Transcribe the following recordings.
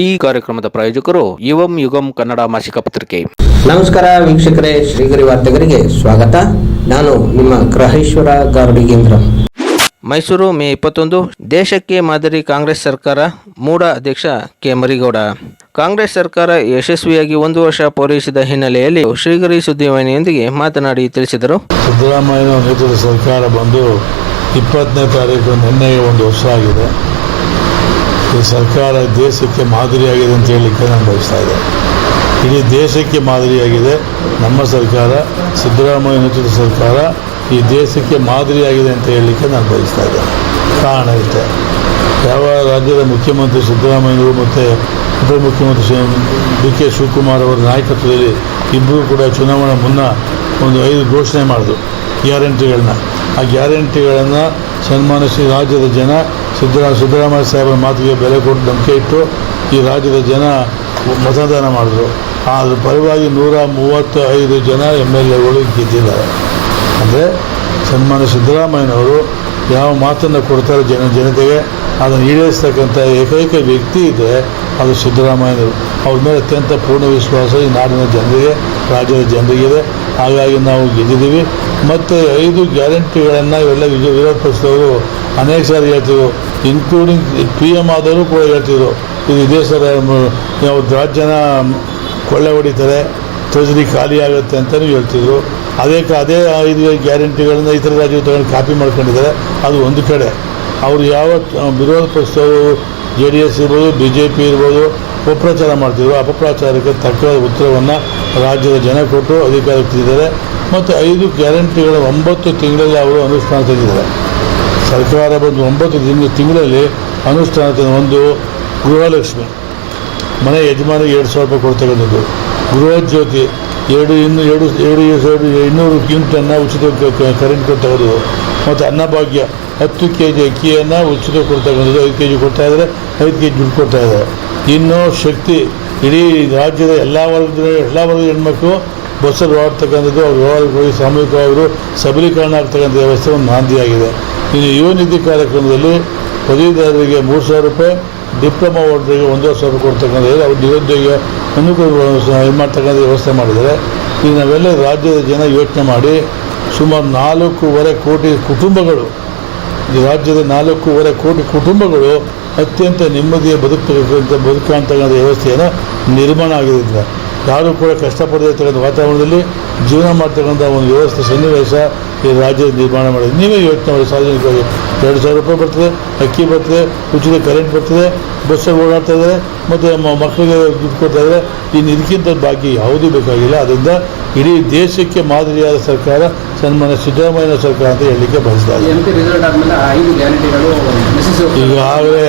ಈ ಕಾರ್ಯಕ್ರಮದ ಪ್ರಾಯೋಜಕರು ಯುವಂ ಯುಗಂ ಕನ್ನಡ ಮಾಸಿಕ ಪತ್ರಿಕೆ. ನಮಸ್ಕಾರ ವೀಕ್ಷಕರೇ ಶ್ರೀಗರಿ ವಾರ್ತೆಗರಿಗೆ ಸ್ವಾಗತ. ನಾನು ನಿಮ್ಮ ಗ್ರಹೇಶ್ವರ ಗಾರ್ಡಿಗೇಂದ್ರ ಮೈಸೂರು ಮೇ ಇಪ್ಪತ್ತೊಂದು ದೇಶಕ್ಕೆ ಮಾದರಿ ಕಾಂಗ್ರೆಸ್ ಸರ್ಕಾರ ಮೂಡ ಅಧ್ಯಕ್ಷ ಕೆ. ಮರಿಗೌಡ. ಕಾಂಗ್ರೆಸ್ ಸರ್ಕಾರ ಯಶಸ್ವಿಯಾಗಿ ಒಂದು ವರ್ಷ ಪೂರೈಸಿದ ಹಿನ್ನೆಲೆಯಲ್ಲಿ ಶ್ರೀಗರಿ ಸುದ್ದಿವಾಹಿನಿಯೊಂದಿಗೆ ಮಾತನಾಡಿ ತಿಳಿಸಿದರು. ಸಿದ್ದರಾಮಯ್ಯ ನೇತೃತ್ವದ ಸರ್ಕಾರ ಬಂದು ಇಪ್ಪತ್ತನೇ ತಾರೀಕು ನಿನ್ನೆಗೆ ಒಂದು ವರ್ಷ ಆಗಿದೆ. ಈ ಸರ್ಕಾರ ದೇಶಕ್ಕೆ ಮಾದರಿಯಾಗಿದೆ ಅಂತ ಹೇಳಲಿಕ್ಕೆ ನಾನು ಬಯಸ್ತಾ ಇದ್ದೆ ಇಡೀ ದೇಶಕ್ಕೆ ಮಾದರಿಯಾಗಿದೆ ನಮ್ಮ ಸರ್ಕಾರ, ಸಿದ್ದರಾಮಯ್ಯ ನೇತೃತ್ವದ ಸರ್ಕಾರ ಈ ದೇಶಕ್ಕೆ ಮಾದರಿಯಾಗಿದೆ ಅಂತ ಹೇಳಲಿಕ್ಕೆ ನಾನು ಬಯಸ್ತಾ ಕಾರಣ ಇರುತ್ತೆ ಯಾವ ರಾಜ್ಯದ ಮುಖ್ಯಮಂತ್ರಿ ಸಿದ್ದರಾಮಯ್ಯವರು ಮತ್ತು ಉಪಮುಖ್ಯಮಂತ್ರಿ ಡಿ ಕೆ ಶಿವಕುಮಾರ್ ಅವರ ನಾಯಕತ್ವದಲ್ಲಿ ಇಬ್ಬರೂ ಕೂಡ ಚುನಾವಣೆ ಮುನ್ನ ಒಂದು ಐದು ಘೋಷಣೆ ಮಾಡಿದ್ರು. ಗ್ಯಾರಂಟಿಗಳನ್ನ. ಆ ಗ್ಯಾರಂಟಿಗಳನ್ನು ಸನ್ಮಾನಿಸಿ ರಾಜ್ಯದ ಜನ ಸಿದ್ದರಾ ಸಿದ್ದರಾಮಯ್ಯ ಸಾಹೇಬರ ಮಾತಿಗೆ ಬೆಲೆ ಕೊಟ್ಟು ನಂಬಿಕೆ ಇಟ್ಟು ಈ ರಾಜ್ಯದ ಜನ ಮತದಾನ ಮಾಡಿದ್ರು. ಅದ್ರ ಪರವಾಗಿ ನೂರ ಮೂವತ್ತೈದು ಜನ ಎಂ ಎಲ್ ಎಗಳು ಗೆದ್ದಿದ್ದಾರೆ. ಅಂದರೆ ಸನ್ಮಾನ್ಯ ಸಿದ್ದರಾಮಯ್ಯನವರು ಯಾವ ಮಾತನ್ನು ಕೊಡ್ತಾರೆ ಜನ ಜನತೆಗೆ, ಅದನ್ನು ಈಡೇರಿಸ್ತಕ್ಕಂಥ ಏಕೈಕ ವ್ಯಕ್ತಿ ಇದೆ ಅದು ಸಿದ್ದರಾಮಯ್ಯನವರು. ಅವ್ರ ಮೇಲೆ ಅತ್ಯಂತ ಪೂರ್ಣ ವಿಶ್ವಾಸ ಈ ನಾಡಿನ ಜನರಿಗೆ, ರಾಜ್ಯದ ಜನರಿಗಿದೆ. ಹಾಗಾಗಿ ನಾವು ಗೆದ್ದಿದ್ದೀವಿ. ಮತ್ತು ಐದು ಗ್ಯಾರಂಟಿಗಳನ್ನು ಇವೆಲ್ಲ ವಿರೋಧ ಪಕ್ಷದವರು ಅನೇಕ ಸಾರಿ ಹೇಳ್ತಿದ್ರು. ಇನ್ಕ್ಲೂಡಿಂಗ್ ಪಿ ಎಂ ಆದವರು ಕೂಡ ಹೇಳ್ತಿದ್ರು. ಇದು ಇದೇ ಸರ ನಾವು ರಾಜ್ಯನ ಕೊಳ್ಳೆ ಹೊಡಿತಾರೆ ಟ್ರೆಜರಿ ಖಾಲಿ ಆಗುತ್ತೆ ಅಂತಲೂ ಹೇಳ್ತಿದ್ರು. ಅದೇ ಅದೇ ಐದು ಗ್ಯಾರಂಟಿಗಳನ್ನು ಇತರ ರಾಜ್ಯಗಳು ತಗೊಂಡು ಕಾಪಿ ಮಾಡ್ಕೊಂಡಿದ್ದಾರೆ. ಅದು ಒಂದು ಕಡೆ. ಅವರು ಯಾವ ವಿರೋಧ ಪಕ್ಷದವರು ಜೆ ಡಿ ಎಸ್ ಇರ್ಬೋದು, ಬಿ ಜೆ ಪಿ ಇರ್ಬೋದು ಅಪಪ್ರಚಾರ ಮಾಡ್ತಿದ್ರು. ಅಪಪ್ರಚಾರಕ್ಕೆ ತಕ್ಕ ಉತ್ತರವನ್ನು ರಾಜ್ಯದ ಜನ ಕೊಟ್ಟು ಅಧಿಕಾರಕ್ಕೆ ತಂದಿದ್ದಾರೆ ಮತ್ತು ಐದು ಗ್ಯಾರಂಟಿಗಳ ಒಂಬತ್ತು ತಿಂಗಳಲ್ಲಿ ಅವರು ಅನುಷ್ಠಾನ ತಂದಿದ್ದಾರೆ ಸರ್ಕಾರ ಬಂದು ಒಂಬತ್ತು ದಿನ ತಿಂಗಳಲ್ಲಿ ಅನುಷ್ಠಾನ ತಂದ ಒಂದು ಗೃಹಲಕ್ಷ್ಮಿ. ಮನೆ ಯಜಮಾನಿಗೆ ಎರಡು ಸಾವಿರ ರೂಪಾಯಿ ಕೊಡ್ತಕ್ಕಂಥದ್ದು ಗೃಹಜ್ಯೋತಿ ಎರಡು ಇನ್ನು ಎರಡು ಎರಡು ಎರಡು ಇನ್ನೂರು ಯೂನಿಟನ್ನು ಉಚಿತ ಕರೆಂಟ್ ಕೊಡ್ತಕ್ಕಂಥದ್ದು ಮತ್ತು ಅನ್ನಭಾಗ್ಯ ಹತ್ತು ಕೆ ಜಿ ಅಕ್ಕಿಯನ್ನು ಉಚಿತ ಕೊಡ್ತಕ್ಕಂಥದ್ದು ಐದು ಕೆ ಜಿ ಕೊಡ್ತಾ ಇದ್ದಾರೆ, ಐದು ಕೆ ಜಿ ದುಡ್ಡು ಕೊಡ್ತಾ ಇದ್ದಾರೆ. ಇನ್ನು ಶಕ್ತಿ ಇಡೀ ರಾಜ್ಯದ ಎಲ್ಲ ವರ್ಗದ ಎಲ್ಲ ವರ್ಗದ ಹೆಣ್ಮಕ್ಕಳು ಬಸ್ಸಲ್ಲಿ ಓಡಾಡ್ತಕ್ಕಂಥದ್ದು ಅವ್ರು ವ್ಯವಹಾರಗಳಿಗೆ ಹೋಗಿ ಸಾಮೂಹಿಕವಾಗಿ ಸಬಲೀಕರಣ ಆಗ್ತಕ್ಕಂಥ ವ್ಯವಸ್ಥೆ ಒಂದು ನಾಂದಿಯಾಗಿದೆ. ಇನ್ನು ಯುವ ನಿಧಿ ಕಾರ್ಯಕ್ರಮದಲ್ಲಿ ಪದವೀಧರರಿಗೆ ಮೂರು ಸಾವಿರ ರೂಪಾಯಿ, ಡಿಪ್ಲೊಮಾ ಓಡಿದ್ರಿಗೆ ಒಂದೂವರೆ ಸಾವಿರ ರೂಪಾಯಿ ಕೊಡ್ತಕ್ಕಂಥ ಅವ್ರು ನಿರುದ್ಯೋಗ ಅನುಕೂಲ ಇದು ಮಾಡ್ತಕ್ಕಂಥ ವ್ಯವಸ್ಥೆ ಮಾಡಿದ್ದಾರೆ. ಈಗ ನಾವೆಲ್ಲ ರಾಜ್ಯದ ಜನ ಯೋಚನೆ ಮಾಡಿ ಸುಮಾರು ನಾಲ್ಕೂವರೆ ಕೋಟಿ ಕುಟುಂಬಗಳು, ಈ ರಾಜ್ಯದ ನಾಲ್ಕೂವರೆ ಕೋಟಿ ಕುಟುಂಬಗಳು ಅತ್ಯಂತ ನೆಮ್ಮದಿಯ ಬದುಕತಕ್ಕಂಥ ಬದುಕುವಂತಕ್ಕಂಥ ವ್ಯವಸ್ಥೆಯನ್ನು ನಿರ್ಮಾಣ ಆಗಿದ್ದರಿಂದ ಯಾರೂ ಕೂಡ ಕಷ್ಟಪಡದಿರ್ತಕ್ಕಂಥ ವಾತಾವರಣದಲ್ಲಿ ಜೀವನ ಮಾಡ್ತಕ್ಕಂಥ ಒಂದು ವ್ಯವಸ್ಥೆ, ಸನ್ನಿವೇಶ ಈ ರಾಜ್ಯದ ನಿರ್ಮಾಣ ಮಾಡಿದೆ ನೀವೇ ಯೋಚನೆ ಮಾಡಿ. ಸಾರ್ವಜನಿಕವಾಗಿ ಎರಡು ಸಾವಿರ ರೂಪಾಯಿ ಬರ್ತದೆ, ಅಕ್ಕಿ ಬರ್ತದೆ, ಉಚಿತ ಕರೆಂಟ್ ಬರ್ತದೆ ಬಸ್ಸಲ್ಲಿ ಓಡಾಡ್ತಾ ಇದ್ದಾರೆ, ಮತ್ತು ಮಕ್ಕಳಿಗೆ ದುಡ್ಡು ಕೊಡ್ತಾ ಇದ್ದಾರೆ. ಇನ್ನು ಇದಕ್ಕಿಂತ ಬಾಕಿ ಯಾವುದೂ ಬೇಕಾಗಿಲ್ಲ. ಅದರಿಂದ ಇಡೀ ದೇಶಕ್ಕೆ ಮಾದರಿಯಾದ ಸರ್ಕಾರ ಸನ್ಮಾನ ಸಿದ್ದರಾಮಯ್ಯ ಸರ್ಕಾರ ಅಂತ ಹೇಳಲಿಕ್ಕೆ ಬಯಸ್ತಾ ಇದ್ದಾರೆ. ಈಗಾಗಲೇ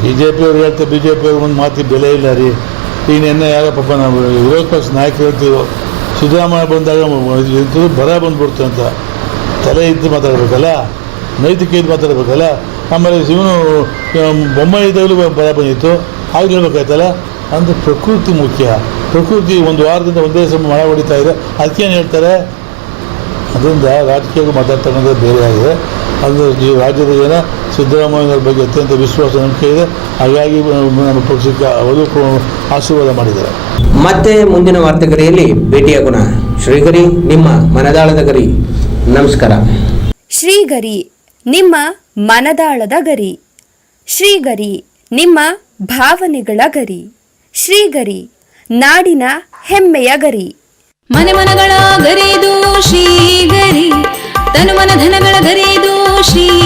ಬಿ ಜೆ ಪಿಯವ್ರು ಹೇಳ್ತಾರೆ ಬಿ ಜೆ ಒಂದು ಮಾತಿಗೆ ಬೆಲೆ ಇಲ್ಲ ರೀ. ಈಗ ನಿನ್ನೆ ಯಾರೋ ಪಾಪ ನಾವು ವಿರೋಧ ಪಕ್ಷ ನಾಯಕರು ಹೇಳ್ತೀವಿ ಸಿದ್ದರಾಮಯ್ಯ ಬಂದಾಗ ಬರ ಬಂದ್ಬಿಡ್ತು ಅಂತ. ತಲೆ ಇದ್ದು ಮಾತಾಡಬೇಕಲ್ಲ, ನೈತಿಕ ಇದ್ದು ಮಾತಾಡಬೇಕಲ್ಲ. ಆಮೇಲೆ ಇವನು ಬೊಮ್ಮಾಯಿ ಇದ್ದಾಗಲೂ ಬರ ಬಂದಿತ್ತು. ಹಾಗೆ ಹೇಳ್ಬೇಕಾಯ್ತಲ್ಲ, ಅಂದರೆ ಪ್ರಕೃತಿ ಮುಖ್ಯ. ಪ್ರಕೃತಿ ಒಂದು ವಾರದಿಂದ ಒಂದೇ ಸಮ ಮಳೆ ಹೊಡಿತಾ ಇದೆ. ಅದಕ್ಕೇನು ಹೇಳ್ತಾರೆ? ಅದರಿಂದ ರಾಜಕೀಯ ಮಾತಾಡ್ತಕ್ಕಂಥದ್ದು ಬೇರೆ ಆಗಿದೆ. ಅದು ರಾಜ್ಯದ ಜನ ಸಿದ್ದರಾಮಯ್ಯನವ್ರ ಬಗ್ಗೆ ಅತ್ಯಂತ ವಿಶ್ವಾಸ ನಂಬಿಕೆ ಇದೆ. ಹಾಗಾಗಿ ನಮ್ಮ ಪಕ್ಷಕ್ಕೆ ಅವರು ಆಶೀರ್ವಾದ ಮಾಡಿದ್ದಾರೆ. ಮತ್ತೆ ಮುಂದಿನ ವಾರ್ತೆಗರಿಯಲ್ಲಿ ಭೇಟಿಯಾಗೋಣ. ಶ್ರೀಗರಿ ನಿಮ್ಮ ಮನದಾಳದ ಗರಿ. ನಮಸ್ಕಾರ. ಶ್ರೀಗರಿ ನಿಮ್ಮ ಮನದಾಳದ ಗರಿ. ಶ್ರೀಗರಿ ನಿಮ್ಮ ಭಾವನೆಗಳ ಗರಿ. ಶ್ರೀಗರಿ ನಾಡಿನ ಹೆಮ್ಮೆಯ ಗರಿ. ಮನೆ ಮನಗಳ ಗರಿದು ಶ್ರೀಗರಿ ತನು ಮನ ಧನಗಳ ಗರಿದು ಶ್ರೀಗರಿ